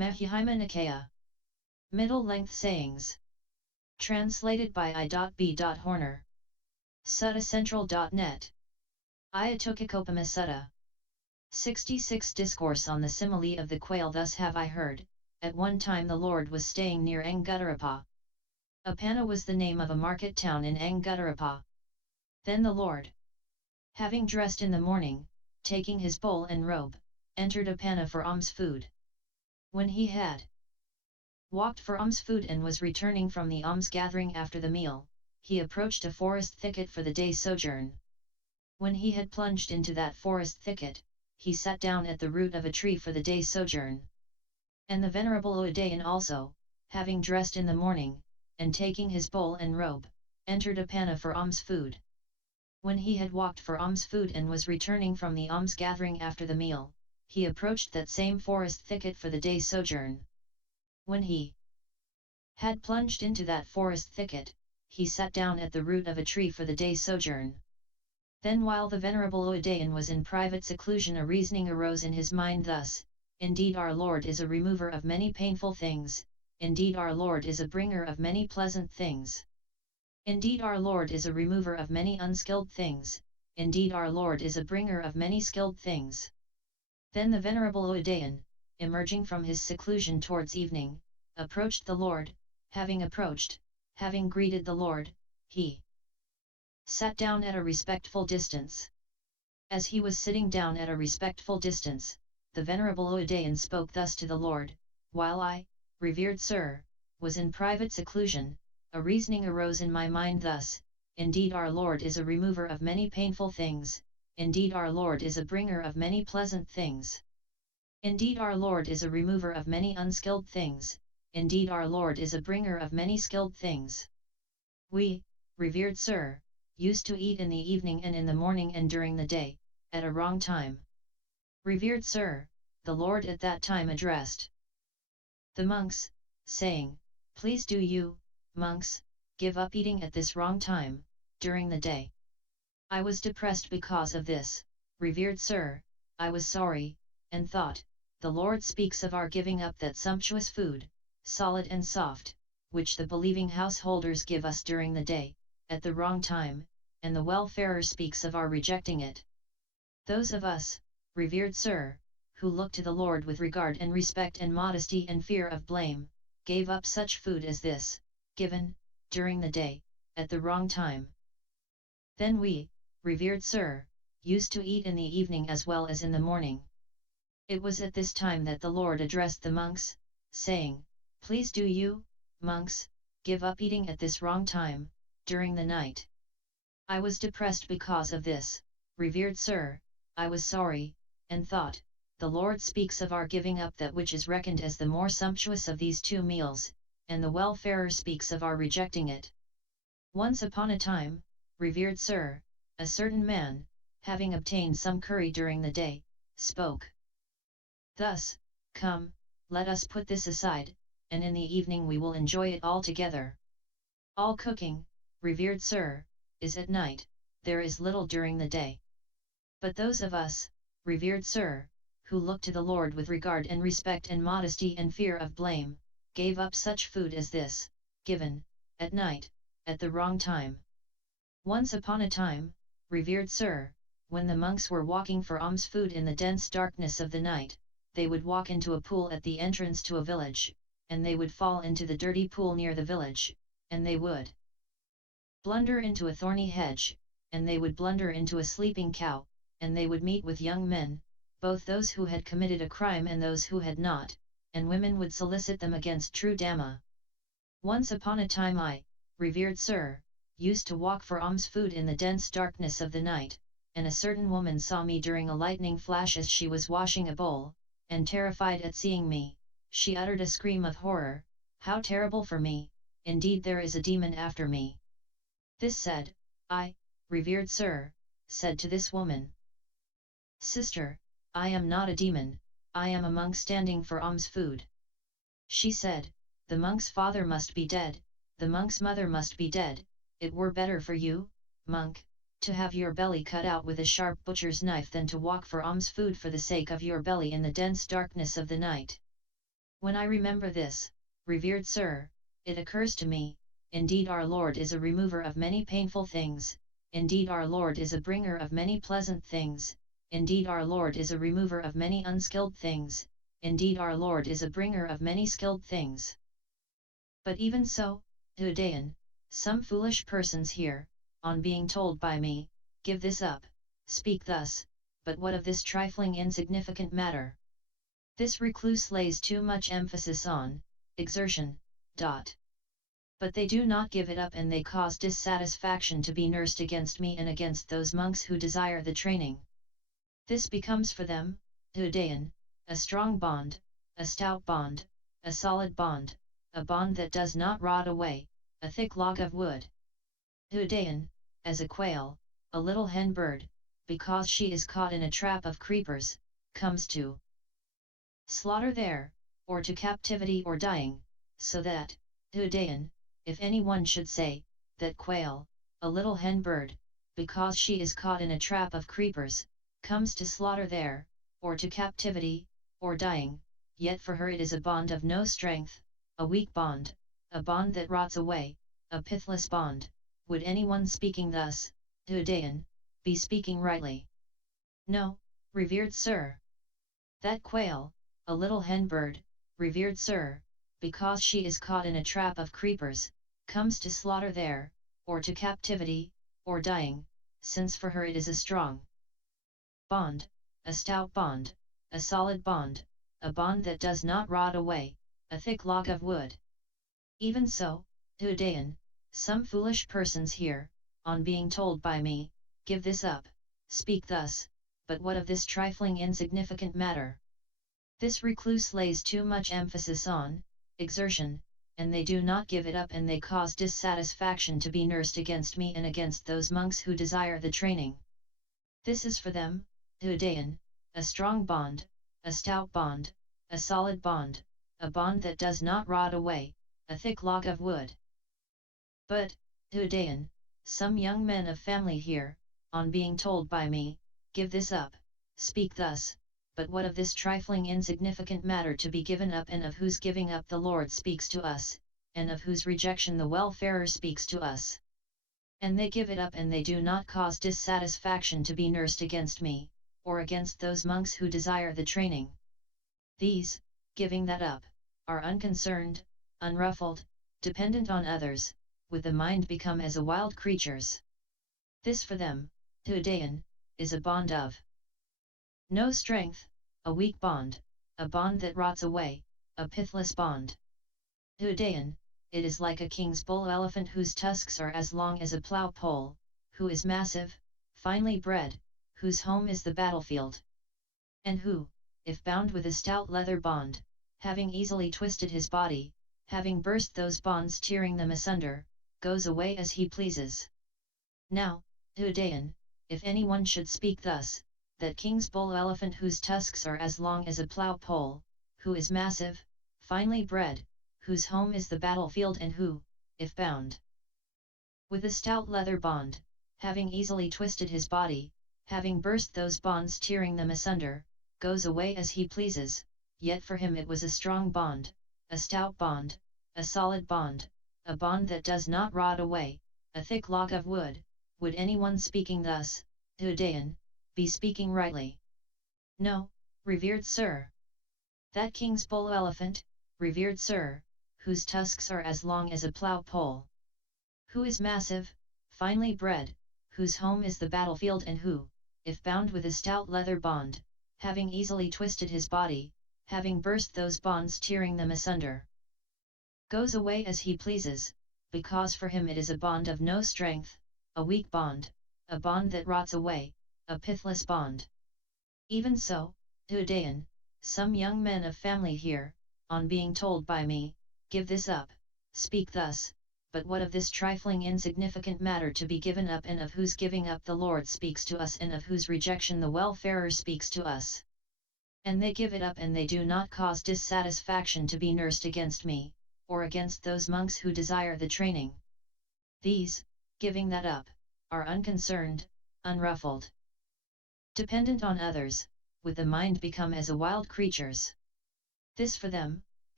Mahihima Nikaya. Middle-length sayings. Translated by I.B.Horner. Suttacentral.net. Ayatukikopama Sutta. 66 Discourse on the Simile of the Quail. Thus have I heard, at one time the Lord was staying near Anguttarapa. Apana was the name of a market town in Anguttarapa. Then the Lord, having dressed in the morning, taking his bowl and robe, entered Apana for alms food. When he had walked for alms food and was returning from the alms gathering after the meal, he approached a forest thicket for the day's sojourn. When he had plunged into that forest thicket, he sat down at the root of a tree for the day's sojourn. And the venerable Udayin also, having dressed in the morning, and taking his bowl and robe, entered Apana for alms food. When he had walked for alms food and was returning from the alms gathering after the meal, he approached that same forest thicket for the day's sojourn. When he had plunged into that forest thicket, he sat down at the root of a tree for the day's sojourn. Then while the venerable Udayin was in private seclusion, a reasoning arose in his mind thus: indeed our Lord is a remover of many painful things, indeed our Lord is a bringer of many pleasant things. Indeed our Lord is a remover of many unskilled things, indeed our Lord is a bringer of many skilled things. Then the venerable Udayin, emerging from his seclusion towards evening, approached the Lord. Having greeted the Lord, he sat down at a respectful distance. As he was sitting down at a respectful distance, the venerable Udayin spoke thus to the Lord: while I, revered sir, was in private seclusion, a reasoning arose in my mind thus: indeed our Lord is a remover of many painful things, indeed our Lord is a bringer of many pleasant things. Indeed our Lord is a remover of many unskilled things, indeed our Lord is a bringer of many skilled things. We, revered sir, used to eat in the evening and in the morning and during the day, at a wrong time. Revered sir, the Lord at that time addressed the monks, saying, please do you, monks, give up eating at this wrong time, during the day. I was depressed because of this, revered sir, I was sorry, and thought, the Lord speaks of our giving up that sumptuous food, solid and soft, which the believing householders give us during the day, at the wrong time, and the wayfarer speaks of our rejecting it. Those of us, revered sir, who look to the Lord with regard and respect and modesty and fear of blame, gave up such food as this, given, during the day, at the wrong time. Then we, revered sir, used to eat in the evening as well as in the morning. It was at this time that the Lord addressed the monks, saying, please do you, monks, give up eating at this wrong time, during the night. I was depressed because of this, revered sir, I was sorry, and thought, the Lord speaks of our giving up that which is reckoned as the more sumptuous of these two meals, and the wayfarer speaks of our rejecting it. Once upon a time, revered sir, a certain man, having obtained some curry during the day, spoke thus: come, let us put this aside, and in the evening we will enjoy it all together. All cooking, revered sir, is at night, there is little during the day. But those of us, revered sir, who look to the Lord with regard and respect and modesty and fear of blame, gave up such food as this, given, at night, at the wrong time. Once upon a time, revered sir, when the monks were walking for alms food in the dense darkness of the night, they would walk into a pool at the entrance to a village, and they would fall into the dirty pool near the village, and they would blunder into a thorny hedge, and they would blunder into a sleeping cow, and they would meet with young men, both those who had committed a crime and those who had not, and women would solicit them against true Dhamma. Once upon a time I, revered sir, used to walk for alms food in the dense darkness of the night, and a certain woman saw me during a lightning flash as she was washing a bowl, and terrified at seeing me, she uttered a scream of horror, how terrible for me, indeed there is a demon after me. This said, I, revered sir, said to this woman, sister, I am not a demon, I am a monk standing for alms food. She said, the monk's father must be dead, the monk's mother must be dead, it were better for you, monk, to have your belly cut out with a sharp butcher's knife than to walk for alms food for the sake of your belly in the dense darkness of the night. When I remember this, revered sir, it occurs to me, indeed our Lord is a remover of many painful things, indeed our Lord is a bringer of many pleasant things, indeed our Lord is a remover of many unskilled things, indeed our Lord is a bringer of many skilled things. But even so, Udayin, some foolish persons here, on being told by me, give this up, speak thus, but what of this trifling insignificant matter? This recluse lays too much emphasis on exertion. But they do not give it up, and they cause dissatisfaction to be nursed against me and against those monks who desire the training. This becomes for them, Udayin, a strong bond, a stout bond, a solid bond, a bond that does not rot away, a thick log of wood. Udayin, as a quail, a little hen bird, because she is caught in a trap of creepers, comes to slaughter there, or to captivity or dying, so that, Udayin, if anyone should say, that quail, a little hen bird, because she is caught in a trap of creepers, comes to slaughter there, or to captivity, or dying, yet for her it is a bond of no strength, a weak bond, a bond that rots away, a pithless bond. Would anyone speaking thus, Udayin, be speaking rightly? No, revered sir. That quail, a little hen bird, revered sir, because she is caught in a trap of creepers, comes to slaughter there, or to captivity, or dying, since for her it is a strong bond, a stout bond, a solid bond, a bond that does not rot away, a thick log of wood. Even so, Udayin, some foolish persons here, on being told by me, give this up, speak thus, but what of this trifling insignificant matter? This recluse lays too much emphasis on exertion, and they do not give it up, and they cause dissatisfaction to be nursed against me and against those monks who desire the training. This is for them, Udayin, a strong bond, a stout bond, a solid bond, a bond that does not rot away, a thick log of wood. But, Udayin, some young men of family here, on being told by me, give this up, speak thus, but what of this trifling insignificant matter to be given up, and of whose giving up the Lord speaks to us, and of whose rejection the welfarer speaks to us? And they give it up, and they do not cause dissatisfaction to be nursed against me, or against those monks who desire the training. These, giving that up, are unconcerned, unruffled, dependent on others, with the mind become as a wild creature's. This for them, Udayin, is a bond of no strength, a weak bond, a bond that rots away, a pithless bond. Udayin, it is like a king's bull elephant whose tusks are as long as a plough pole, who is massive, finely bred, whose home is the battlefield. And who, if bound with a stout leather bond, having easily twisted his body, having burst those bonds tearing them asunder, goes away as he pleases. Now, Udayin, if anyone should speak thus, that king's bull elephant whose tusks are as long as a plough pole, who is massive, finely bred, whose home is the battlefield, and who, if bound with a stout leather bond, having easily twisted his body, having burst those bonds tearing them asunder, goes away as he pleases, yet for him it was a strong bond, a stout bond, a solid bond, a bond that does not rot away, a thick log of wood. Would anyone speaking thus, Udayin, be speaking rightly? No, revered sir. That king's bull elephant, revered sir, whose tusks are as long as a plough pole, who is massive, finely bred, whose home is the battlefield, and who, if bound with a stout leather bond, having easily twisted his body, having burst those bonds tearing them asunder, goes away as he pleases, because for him it is a bond of no strength, a weak bond, a bond that rots away, a pithless bond. Even so, Udayin, some young men of family here, on being told by me, give this up, speak thus, but what of this trifling insignificant matter to be given up, and of whose giving up the Lord speaks to us, and of whose rejection the welfarer speaks to us? And they give it up, and they do not cause dissatisfaction to be nursed against me, or against those monks who desire the training. These, giving that up, are unconcerned, unruffled, dependent on others, with the mind become as a wild creature's. This for them,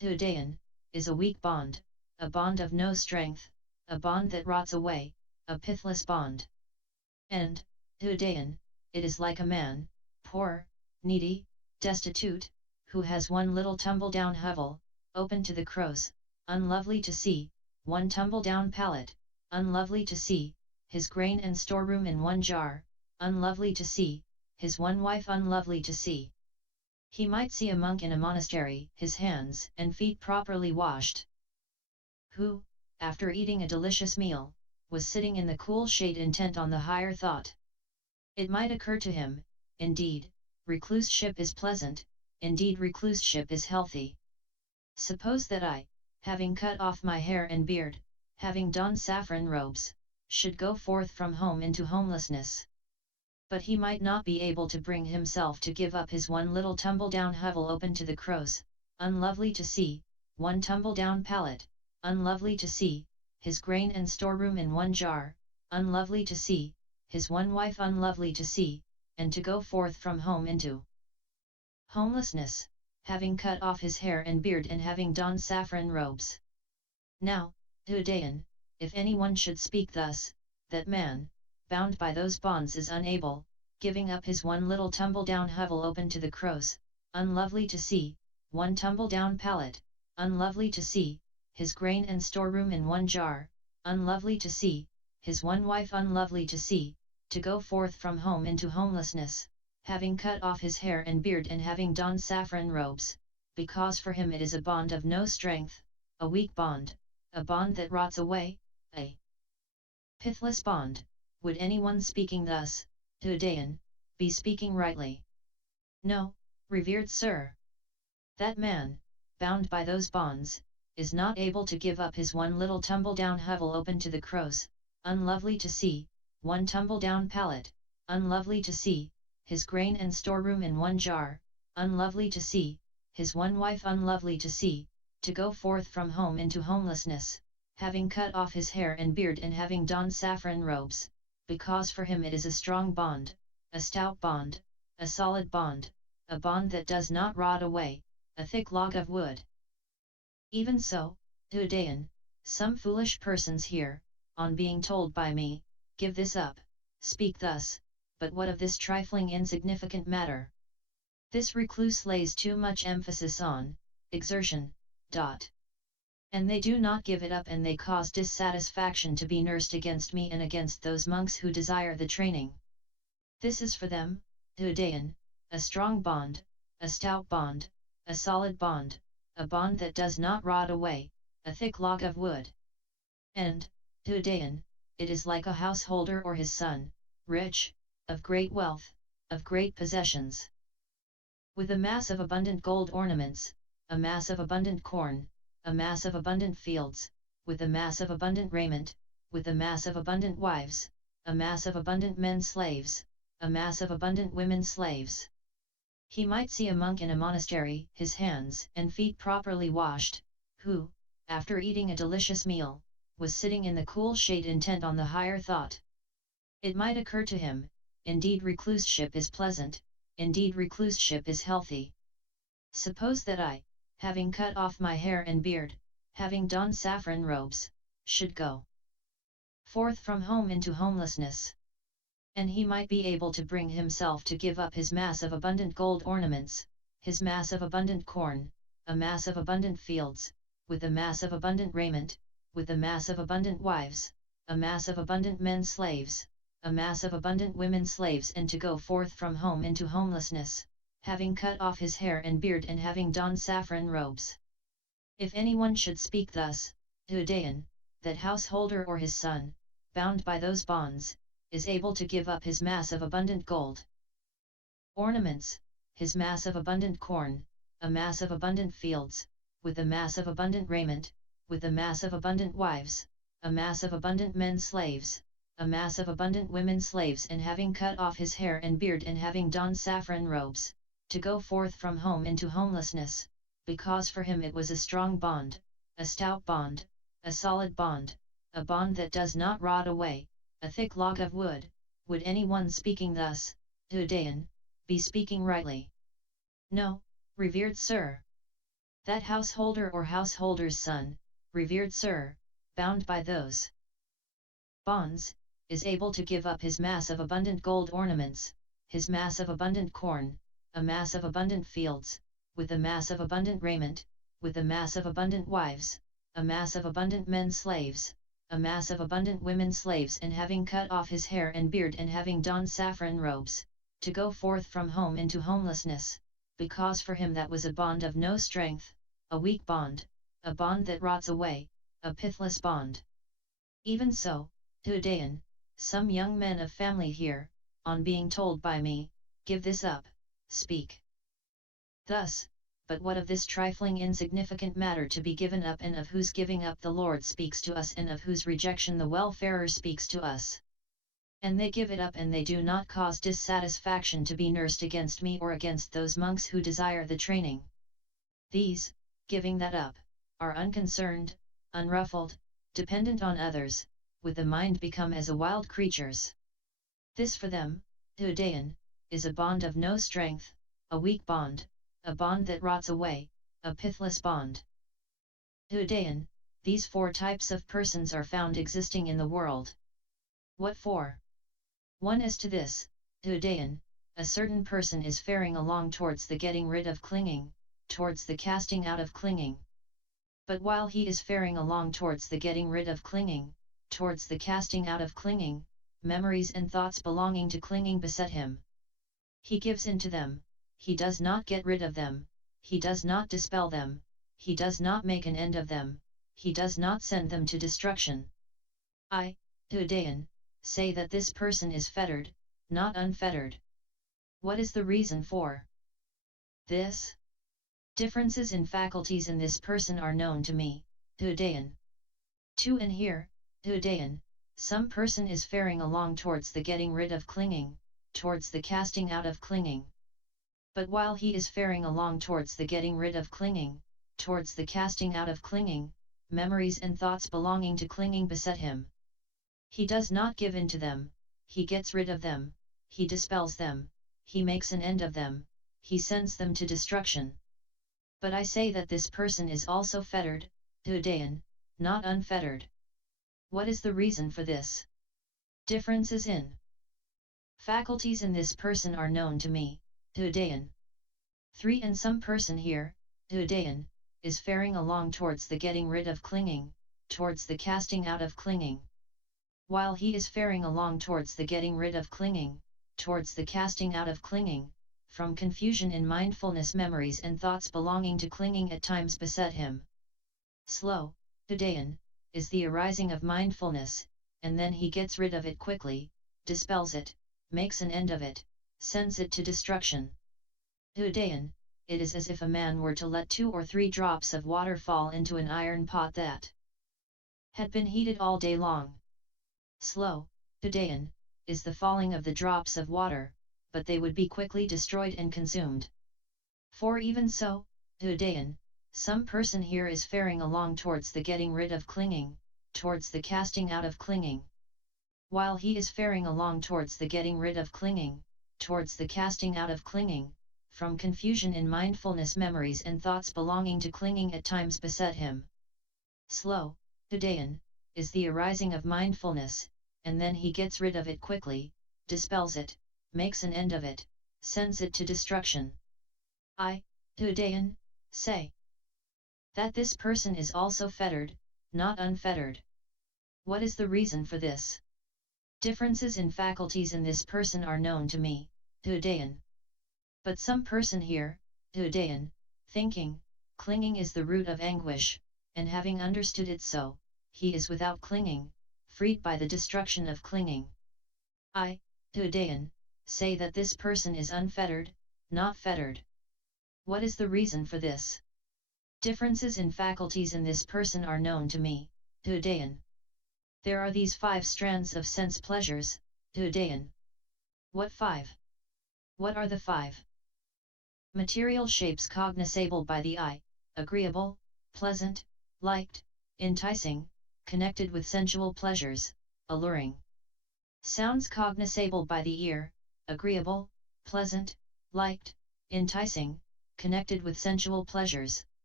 Udayin, is a weak bond, a bond of no strength, a bond that rots away, a pithless bond. And, Udayin, it is like a man, poor, needy, destitute, who has one little tumble-down hovel, open to the crows, unlovely to see, one tumble-down pallet, unlovely to see, his grain and storeroom in one jar, unlovely to see, his one wife unlovely to see. He might see a monk in a monastery, his hands and feet properly washed, who, after eating a delicious meal, was sitting in the cool shade intent on the higher thought. It might occur to him, indeed, recluseship is pleasant, indeed recluseship is healthy. Suppose that I, having cut off my hair and beard, having donned saffron robes, should go forth from home into homelessness. But he might not be able to bring himself to give up his one little tumble-down hovel open to the crows, unlovely to see, one tumble-down pallet, unlovely to see, his grain and storeroom in one jar, unlovely to see, his one wife unlovely to see, and to go forth from home into homelessness, having cut off his hair and beard and having donned saffron robes. Now, Udayin, if anyone should speak thus, that man, bound by those bonds is unable, giving up his one little tumble-down hovel open to the crows, unlovely to see, one tumble-down pallet, unlovely to see, his grain and storeroom in one jar, unlovely to see, his one wife unlovely to see, to go forth from home into homelessness, having cut off his hair and beard and having donned saffron robes, because for him it is a bond of no strength, a weak bond, a bond that rots away, a pithless bond. Would anyone speaking thus, Udayin, be speaking rightly? No, revered sir. That man, bound by those bonds, is not able to give up his one little tumble-down hovel open to the crows, unlovely to see, one tumble-down pallet, unlovely to see, his grain and storeroom in one jar, unlovely to see, his one wife unlovely to see, to go forth from home into homelessness, having cut off his hair and beard and having donned saffron robes, because for him it is a strong bond, a stout bond, a solid bond, a bond that does not rot away, a thick log of wood. Even so, Udayin, some foolish persons here, on being told by me, give this up, speak thus, but what of this trifling insignificant matter? This recluse lays too much emphasis on exertion. And they do not give it up, and they cause dissatisfaction to be nursed against me and against those monks who desire the training. This is for them, Udayin, a strong bond, a stout bond, a solid bond, a bond that does not rot away, a thick log of wood. And, Udayin, it is like a householder or his son, rich, of great wealth, of great possessions, with a mass of abundant gold ornaments, a mass of abundant corn, a mass of abundant fields, with a mass of abundant raiment, with a mass of abundant wives, a mass of abundant men slaves, a mass of abundant women slaves. He might see a monk in a monastery, his hands and feet properly washed, who, after eating a delicious meal, was sitting in the cool shade intent on the higher thought. It might occur to him, indeed recluseship is pleasant, indeed recluseship is healthy. Suppose that I, having cut off my hair and beard, having donned saffron robes, should go forth from home into homelessness. And he might be able to bring himself to give up his mass of abundant gold ornaments, his mass of abundant corn, a mass of abundant fields, with a mass of abundant raiment, with a mass of abundant wives, a mass of abundant men slaves, a mass of abundant women slaves, and to go forth from home into homelessness, having cut off his hair and beard and having donned saffron robes. If anyone should speak thus, Udayin, that householder or his son, bound by those bonds, is able to give up his mass of abundant gold ornaments, his mass of abundant corn, a mass of abundant fields, with a mass of abundant raiment, with a mass of abundant wives, a mass of abundant men slaves, a mass of abundant women slaves, and having cut off his hair and beard and having donned saffron robes, to go forth from home into homelessness, because for him it was a strong bond, a stout bond, a solid bond, a bond that does not rot away, a thick log of wood. Would anyone speaking thus, Udayin, be speaking rightly? No, revered sir. That householder or householder's son, revered sir, bound by those bonds, is able to give up his mass of abundant gold ornaments, his mass of abundant corn, a mass of abundant fields, with a mass of abundant raiment, with a mass of abundant wives, a mass of abundant men slaves, a mass of abundant women slaves, and having cut off his hair and beard and having donned saffron robes, to go forth from home into homelessness, because for him that was a bond of no strength, a weak bond, a bond that rots away, a pithless bond. Even so, Udayin, some young men of family here, on being told by me, give this up, speak thus, but what of this trifling insignificant matter to be given up, and of whose giving up the Lord speaks to us, and of whose rejection the welfarer speaks to us? And they give it up, and they do not cause dissatisfaction to be nursed against me or against those monks who desire the training. These, giving that up, are unconcerned, unruffled, dependent on others, with the mind become as a wild creature's. This for them, Udayin, is a bond of no strength, a weak bond, a bond that rots away, a pithless bond. Udayin, these four types of persons are found existing in the world. What for? 1. As to this, Udayin, a certain person is faring along towards the getting rid of clinging, towards the casting out of clinging. But while he is faring along towards the getting rid of clinging, towards the casting out of clinging, memories and thoughts belonging to clinging beset him. He gives in to them, he does not get rid of them, he does not dispel them, he does not make an end of them, he does not send them to destruction. I, Udayin, say that this person is fettered, not unfettered. What is the reason for this? Differences in faculties in this person are known to me, Udayin. 2. And here, Udayin, some person is faring along towards the getting rid of clinging, towards the casting out of clinging. But while he is faring along towards the getting rid of clinging, towards the casting out of clinging, memories and thoughts belonging to clinging beset him. He does not give in to them, he gets rid of them, he dispels them, he makes an end of them, he sends them to destruction. But I say that this person is also fettered, Udayin, not unfettered. What is the reason for this? Differences in faculties in this person are known to me, Udayin. 3. And some person here, Udayin, is faring along towards the getting rid of clinging, towards the casting out of clinging. While he is faring along towards the getting rid of clinging, towards the casting out of clinging, from confusion in mindfulness memories and thoughts belonging to clinging at times beset him. Slow, Udayin, is the arising of mindfulness, and then he gets rid of it quickly, dispels it, makes an end of it, sends it to destruction. Udayin, it is as if a man were to let 2 or 3 drops of water fall into an iron pot that had been heated all day long. Slow, Udayin, is the falling of the drops of water, but they would be quickly destroyed and consumed. For even so, Udayin, some person here is faring along towards the getting rid of clinging, towards the casting out of clinging. While he is faring along towards the getting rid of clinging, towards the casting out of clinging, from confusion in mindfulness memories and thoughts belonging to clinging at times beset him. Slow, Udayin, is the arising of mindfulness, and then he gets rid of it quickly, dispels it, makes an end of it, sends it to destruction. I, Udayin, say that this person is also fettered, not unfettered. What is the reason for this? Differences in faculties in this person are known to me, Udayin. But some person here, Udayin, thinking, clinging is the root of anguish, and having understood it so, he is without clinging, freed by the destruction of clinging. I, Udayin, say that this person is unfettered, not fettered. What is the reason for this? Differences in faculties in this person are known to me, Udayin. There are these 5 strands of sense pleasures, Udayin. What 5? What are the 5? Material shapes cognoscible by the eye, agreeable, pleasant, liked, enticing, connected with sensual pleasures, alluring. Sounds cognoscible by the ear, agreeable, pleasant, liked, enticing, connected with sensual pleasures,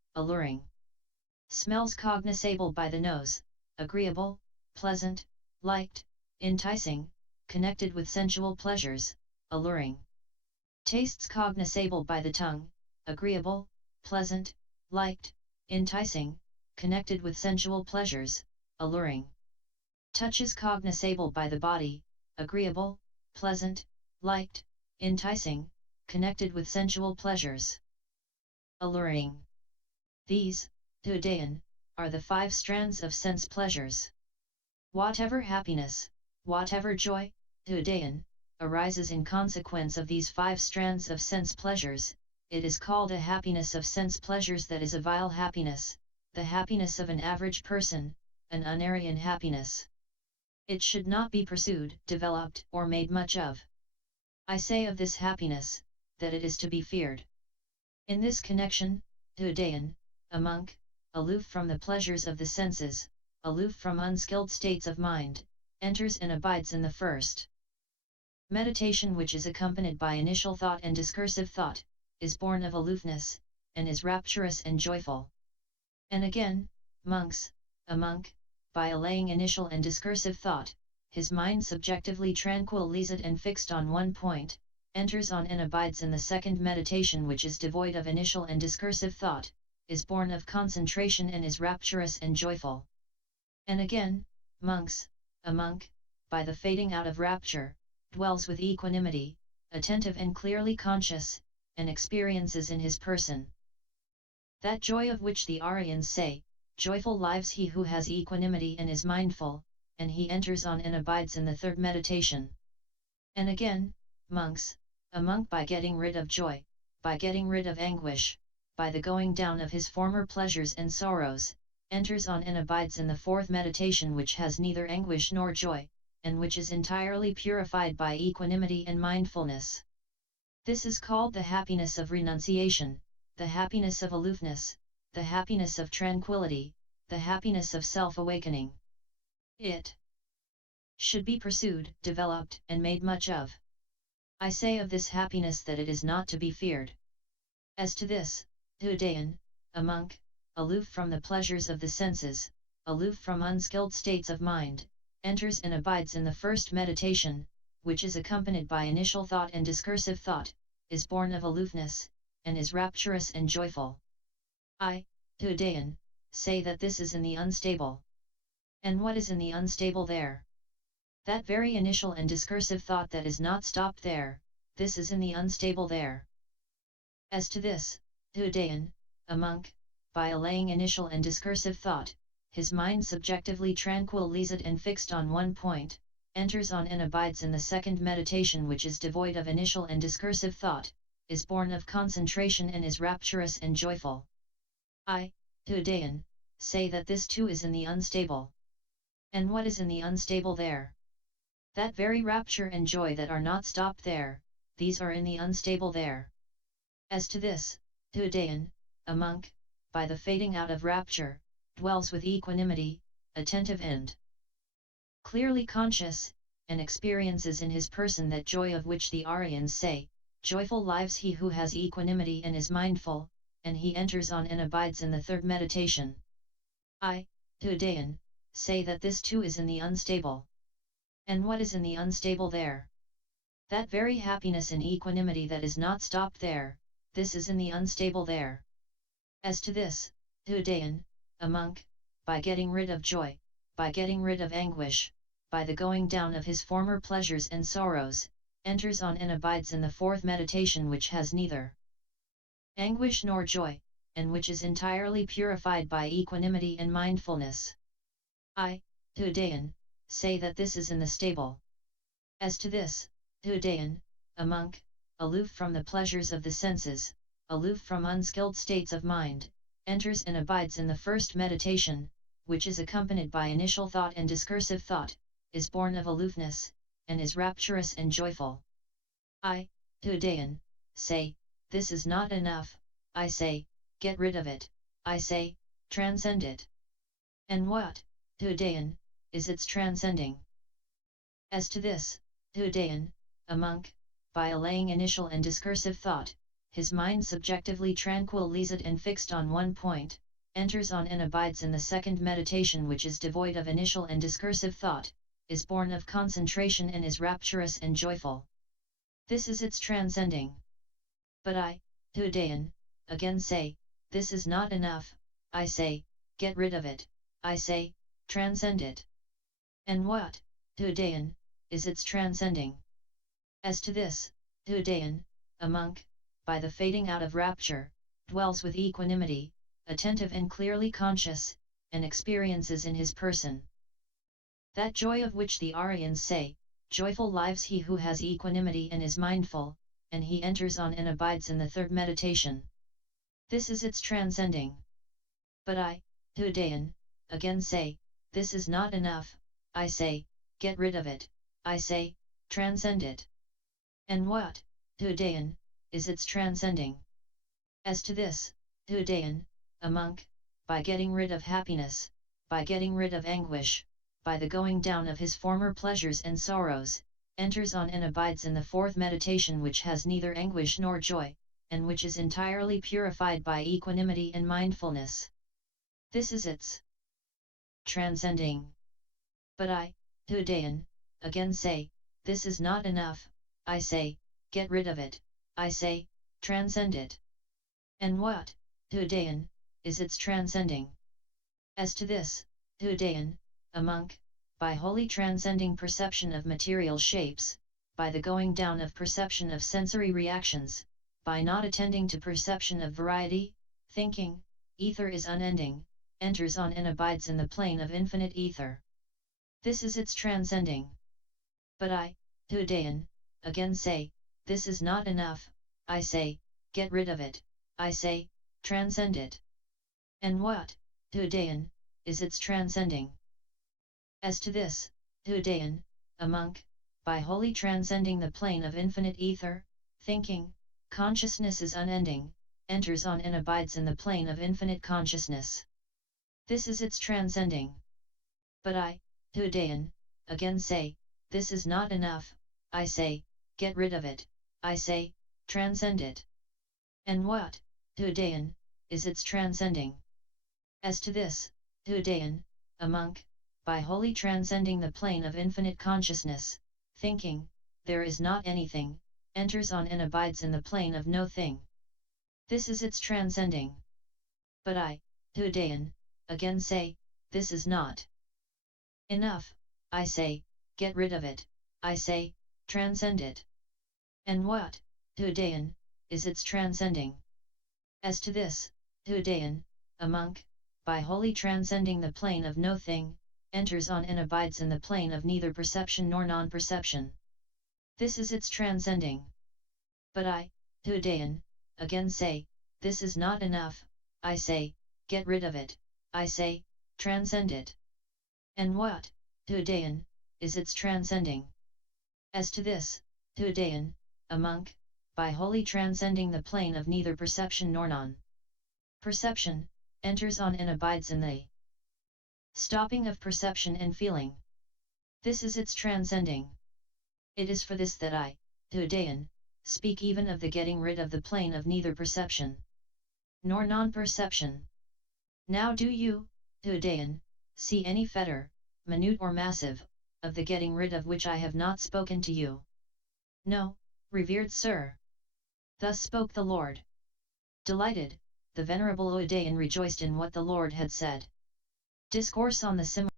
alluring. Smells cognoscible by the nose, agreeable, pleasant, liked, enticing, connected with sensual pleasures, alluring. Tastes cognoscible by the tongue, agreeable, pleasant, liked, enticing, connected with sensual pleasures, alluring. Touches cognoscible by the body, agreeable, pleasant, liked, enticing, connected with sensual pleasures, alluring. These, Udayin, are the 5 strands of sense pleasures. Whatever happiness, whatever joy, Udayin, arises in consequence of these 5 strands of sense pleasures, it is called a happiness of sense pleasures that is a vile happiness, the happiness of an average person, an unarian happiness. It should not be pursued, developed, or made much of. I say of this happiness, that it is to be feared. In this connection, Udayin, a monk, aloof from the pleasures of the senses, aloof from unskilled states of mind, enters and abides in the first meditation, which is accompanied by initial thought and discursive thought, is born of aloofness, and is rapturous and joyful. And again, monks, a monk, by allaying initial and discursive thought, his mind subjectively tranquilized and fixed on one point, enters on and abides in the second meditation, which is devoid of initial and discursive thought, is born of concentration and is rapturous and joyful. And again, monks, a monk, by the fading out of rapture, dwells with equanimity, attentive and clearly conscious, and experiences in his person that joy of which the Aryans say, joyful lives he who has equanimity and is mindful, and he enters on and abides in the third meditation. And again, monks, a monk by getting rid of joy, by getting rid of anguish, by the going down of his former pleasures and sorrows, enters on and abides in the fourth meditation, which has neither anguish nor joy, and which is entirely purified by equanimity and mindfulness. This is called the happiness of renunciation, the happiness of aloofness, the happiness of tranquility, the happiness of self-awakening. It should be pursued, developed, and made much of. I say of this happiness that it is not to be feared. As to this, Udayin, a monk, aloof from the pleasures of the senses, aloof from unskilled states of mind, enters and abides in the first meditation, which is accompanied by initial thought and discursive thought, is born of aloofness, and is rapturous and joyful. I, Udayin, say that this is in the unstable. And what is in the unstable there? That very initial and discursive thought that is not stopped there, this is in the unstable there. As to this, Udayin, a monk, by allaying initial and discursive thought, his mind subjectively tranquilized and fixed on one point, enters on and abides in the second meditation, which is devoid of initial and discursive thought, is born of concentration and is rapturous and joyful. I, Udayin, say that this too is in the unstable. And what is in the unstable there? That very rapture and joy that are not stopped there, these are in the unstable there. As to this, Udayin, a monk, by the fading out of rapture, dwells with equanimity, attentive and clearly conscious, and experiences in his person that joy of which the Aryans say, joyful lives he who has equanimity and is mindful, and he enters on and abides in the third meditation. I, Udayin, say that this too is in the unstable. And what is in the unstable there? That very happiness and equanimity that is not stopped there, this is in the unstable there. As to this, Udayin, a monk, by getting rid of joy, by getting rid of anguish, by the going down of his former pleasures and sorrows, enters on and abides in the fourth meditation, which has neither anguish nor joy, and which is entirely purified by equanimity and mindfulness. I, Udayin, say that this is in the stable. As to this, Udayin, a monk, aloof from the pleasures of the senses, aloof from unskilled states of mind, enters and abides in the first meditation, which is accompanied by initial thought and discursive thought, is born of aloofness, and is rapturous and joyful. I, Udayin, say, this is not enough, I say, get rid of it, I say, transcend it. And what, Udayin, is its transcending? As to this, Udayin, a monk, by allaying initial and discursive thought, his mind subjectively tranquilized and fixed on one point, enters on and abides in the second meditation, which is devoid of initial and discursive thought, is born of concentration and is rapturous and joyful. This is its transcending. But I, Udayin, again say, this is not enough, I say, get rid of it, I say, transcend it. And what, Udayin, is its transcending? As to this, Udayin, a monk, by the fading out of rapture, dwells with equanimity, attentive and clearly conscious, and experiences in his person that joy of which the Aryans say, joyful lives he who has equanimity and is mindful, and he enters on and abides in the third meditation. This is its transcending. But I, Udayin, again say, this is not enough, I say, get rid of it, I say, transcend it. And what, Udayin, is its transcending? As to this, Udayin, a monk, by getting rid of happiness, by getting rid of anguish, by the going down of his former pleasures and sorrows, enters on and abides in the fourth meditation, which has neither anguish nor joy, and which is entirely purified by equanimity and mindfulness. This is its transcending. But I, Udayin, again say, this is not enough, I say, get rid of it, I say, transcend it. And what, Udayin, is its transcending? As to this, Udayin, a monk, by wholly transcending perception of material shapes, by the going down of perception of sensory reactions, by not attending to perception of variety, thinking, ether is unending, enters on and abides in the plane of infinite ether. This is its transcending. But I, Udayin, again say, this is not enough, I say, get rid of it, I say, transcend it. And what, Udayin, is its transcending? As to this, Udayin, a monk, by wholly transcending the plane of infinite ether, thinking, consciousness is unending, enters on and abides in the plane of infinite consciousness. This is its transcending. But I, Udayin, again say, this is not enough, I say, get rid of it, I say, transcend it. And what, Udayin, is its transcending? As to this, Udayin, a monk, by wholly transcending the plane of infinite consciousness, thinking, there is not anything, enters on and abides in the plane of no thing. This is its transcending. But I, Udayin, again say, this is not enough, I say, get rid of it, I say, transcend it. And what, Udayin, is its transcending? As to this, Udayin, a monk, by wholly transcending the plane of no thing, enters on and abides in the plane of neither perception nor non-perception. This is its transcending. But I, Udayin, again say, this is not enough, I say, get rid of it, I say, transcend it. And what, Udayin, is its transcending? As to this, Udayin, a monk, by wholly transcending the plane of neither perception nor non-perception, enters on and abides in the stopping of perception and feeling. This is its transcending. It is for this that I, Udayin, speak even of the getting rid of the plane of neither perception nor non-perception. Now do you, Udayin, see any fetter, minute or massive, of the getting rid of which I have not spoken to you? No, revered sir. Thus spoke the Lord. Delighted, the venerable Udayin rejoiced in what the Lord had said. Discourse on the Simile.